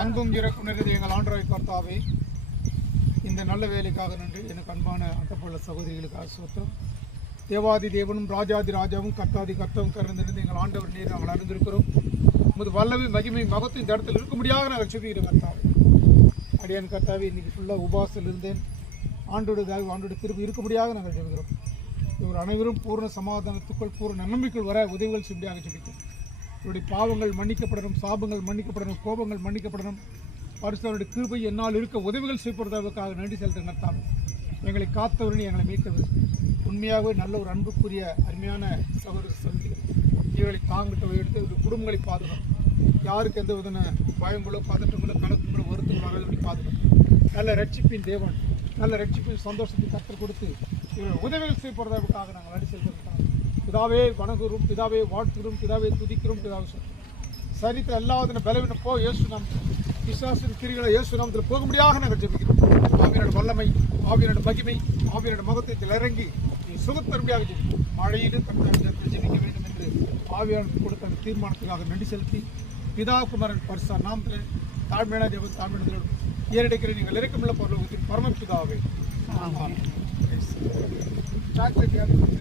அன்பும் இறக்கும் நிறைந்த எங்கள் ஆண்டவராகிய கர்த்தாவே, இந்த நல்ல வேலைக்காக நன்றி. எனக்கு அன்பான அட்டப்பள்ள சகோதரிகளுக்காக ஸ்தோத்திரம். தேவாதி தேவனும் ராஜாதி ராஜாவும் கர்த்தாதி கர்த்தாவும் கருந்திருந்து எங்கள் ஆண்டவர் நீர் நாங்கள் அறிந்திருக்கிறோம். உமது வல்லமை மகிமை மகத்துவம் இந்த இடத்துல இருக்க முடியாத நாங்கள் செபிக்கிறோம் கர்த்தாவே. அடியான் கர்த்தாவே, இன்னைக்கு ஃபுல்லாக உபாசத்தில் இருந்தேன். ஆண்டோட திருப்பி இருக்க முடியாத நாங்கள் செபிக்கிறோம். இவர் அனைவரும் பூர்ண சமாதானத்துக்குள் பூர்ண நன்மைக்குள் வர உதவிகள் செம்பியாக செபிக்கிறோம். இவருடைய பாவங்கள் மன்னிக்கப்படணும், சாபங்கள் மன்னிக்கப்படணும், கோபங்கள் மன்னிக்கப்படணும். பரிசுத்தருடைய கிருபை என்னால் இருக்க உதவிகள் செய்யப்படுவதற்காக நன்றி செலுத்த நடத்தாங்க. எங்களை காத்தவர்கள், எங்களை மீட்டவர். உண்மையாகவே நல்ல ஒரு அன்புக்குரிய அருமையான சகோதர சகோதரிகள் இவர்களை தாங்கிட்ட எடுத்து இவருடைய குடும்பங்களை பாதுகாக்கும். யாருக்கு எந்த விதமான பயங்களோ பதட்டங்களோ கணக்குகளோ வருத்தங்களோ வராதபடி பாதுகாக்கும். நல்ல ரட்சிப்பின் தேவன், நல்ல ரட்சிப்பின் சந்தோஷத்தை கற்றுக் கொடுத்து இவர்கள் உதவிகள் செய்யப்படுவதற்காக நாங்கள் நன்றி செலுத்துகிறோம். பிதாவே வணங்குகிறோம், பிதாவே வாழ்த்துகிறோம், பிதாவே துதிக்கிறோம், பிதாவே சொல்கிறோம். சரித்திர எல்லாத்தின பலவீனம் போ இயேசு நாமத்தில், விசுவாசின் கிரிகளை இயேசு நாமத்தில் போக முடியாத நாங்கள் ஜெபிக்கிறோம். ஆவியனோட வல்லமை, ஆவியனோட மகிமை, ஆவியனோட மகத்துவத்தில் இறங்கி சுகத்தருமையாக ஜெபிக்கிறோம். மழையிலும் தமிழகத்தில் ஜெபிக்க வேண்டும் என்று ஆவியாளர் கொடுத்த அந்த தீர்மானத்துக்காக நன்றி செலுத்தி பிதா குமாரன் பரிசா நாமத்தில் தாழ்மையான ஜெபம் தாழ்மையான ஏறடைக்கிற நீங்கள் இறக்கமுள்ள பரலோகத்தின் பரமபிதாவே.